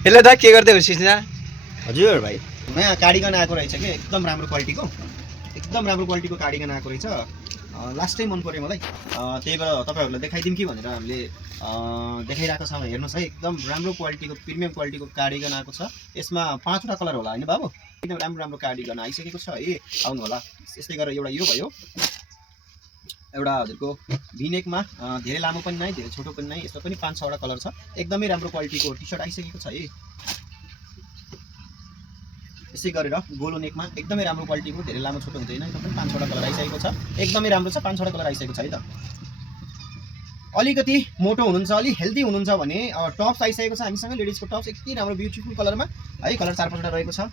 यसले दा के गर्दै हो सिस्ना? हजुर भाइ नयाँ कार्डिगन आएको रहेछ कि एकदम राम्रो क्वालिटीको कार्डिगन आएको रहेछ। लास्टै मन पर्यो मलाई, त्यही भएर तपाईँहरूलाई देखाइदिउँ कि भनेर हामीले देखाइरहेको छौँ। हेर्नुहोस् है, एकदम राम्रो क्वालिटीको प्रिमियम क्वालिटीको कार्डिगन आएको छ। यसमा 5वटा कलर होला होइन बाबु? एकदम राम्रो कार्डिगन आइसकेको छ है, आउनु होला। यस्तै गरेर एउटा यो भयो, एउटा हजुरको भिनेकमा धेरै लामो पनि नै धेरै छोटो पनि नै, यसमा पनि 5-6वटा कलर छ। एकदमै राम्रो क्वालिटीको टी सर्ट आइसकेको छ है। यसै गरेर गोलो नेकमा एकदमै राम्रो क्वालिटीको धेरै लामो छोटो हुँदैन, यसमा पनि 5-6वटा कलर आइसकेको छ। एकदमै राम्रो छ, 5-6वटा कलर आइसकेको छ है त। अलिकति मोटो हुनुहुन्छ, अलि हेल्दी हुनुहुन्छ भने टप्स आइसकेको छ हामीसँग। लेडिजको टप्स यति राम्रो ब्युटिफुल कलरमा है, कलर 4-5वटा रहेको छ।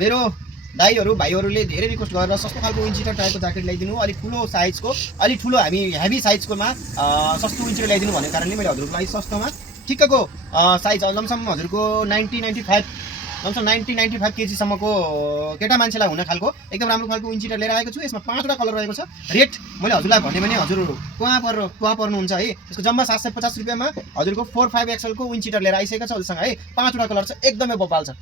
मेरो दाइहरू भाइहरूले धेरै रिक्वेस्ट गरेर सस्तो खालको विन्चिटर टाइपको ज्याकेट ल्याइदिनु, अलिक ठुलो साइजको, अलिक ठुलो हामी हेभी साइजकोमा सस्तो विन्चिटर ल्याइदिनु भन्ने कारणले मैले हजुरको लागि सस्तोमा ठिक्कको साइज लमसम हजुरको 90-95 केजीसम्मको केटा मान्छेलाई हुने खालको एकदम राम्रो खालको विन्चिटर लिएर आएको छु। यसमा 5वटा कलर रहेको छ। रेट मैले हजुरलाई भने भने हजुर कहाँ पर्नुहुन्छ है। यसको जम्मा 750 रुपियाँमा हजुरको 4-5 एक्सएलको विन्चिटर लिएर आइसकेको छ हजुरसँग है। 5वटा कलर छ, एकदमै बबाल छ।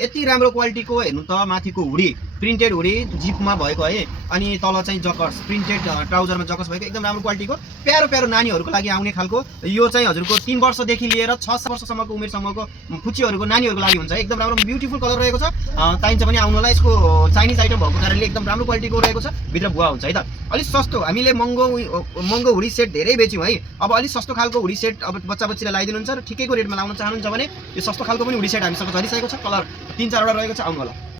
यति राम्रो क्वालिटीको हेर्नु त, माथिको हुडी प्रिन्टेड हुडी जिपमा भएको है, अनि तल चाहिँ जकर्स प्रिन्टेड ट्राउजरमा जकर्स भएको एकदम राम्रो क्वालिटीको प्यारो नानीहरूको लागि आउने खालको। यो चाहिँ हजुरको 3 वर्षदेखि लिएर 6 वर्षसम्मको उमेरसम्मको फुच्चीहरूको नानीहरूको लागि हुन्छ। एकदम राम्रो ब्युटिफुल कलर रहेको छ, चाहिन्छ भने आउनु होला। यसको चाइनिज आइटम भएको कारणले एकदम राम्रो क्वालिटीको रहेको छ, भित्र भुवा हुन्छ है त। अलिक सस्तो, हामीले महँगो हुडी सेट धेरै बेच्यौँ है। अब अलिक सस्तो खालको हुडी सेट अब बच्चाबच्चीलाई लगाइदिनुहुन्छ र ठिकैको रेटमा लाउन चाहनुहुन्छ भने यो सस्तो खालको पनि हुडी सेट हामीसँग झरिसकेको छ। कलर 3-4वटा रहेको छ, आउनु होला।